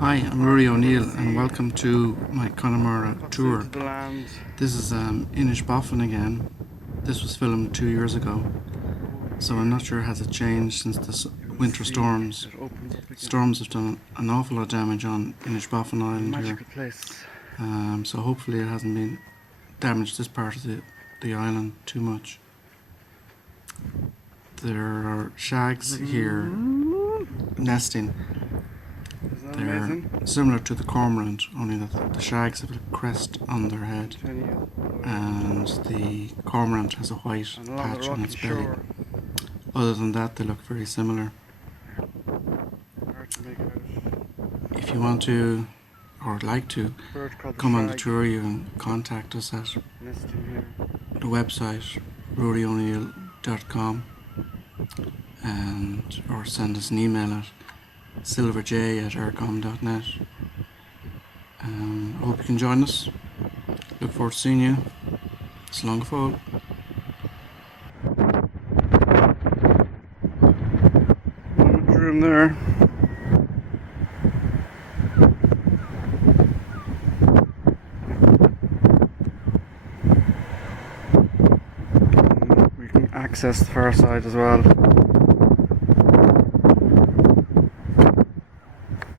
Hi, I'm Neill and welcome to my Connemara tour. This is Inish Boffin again. This was filmed 2 years ago, so I'm not sure has it changed since the winter storms. Storms have done an awful lot of damage on Inish Boffin Island here. So hopefully it hasn't been damaged this part of the island too much. There are shags here nesting. They're similar to the cormorant, only that the shags have a crest on their head and the cormorant has a white patch on its belly. Other than that, they look very similar. If you want to or like to come on the tour, you can contact us at the website ruairi.com and or send us an email at silverj@aircom.net. I hope you can join us. Look forward to seeing you. Slán go fóill. Room there. We can access the far side as well.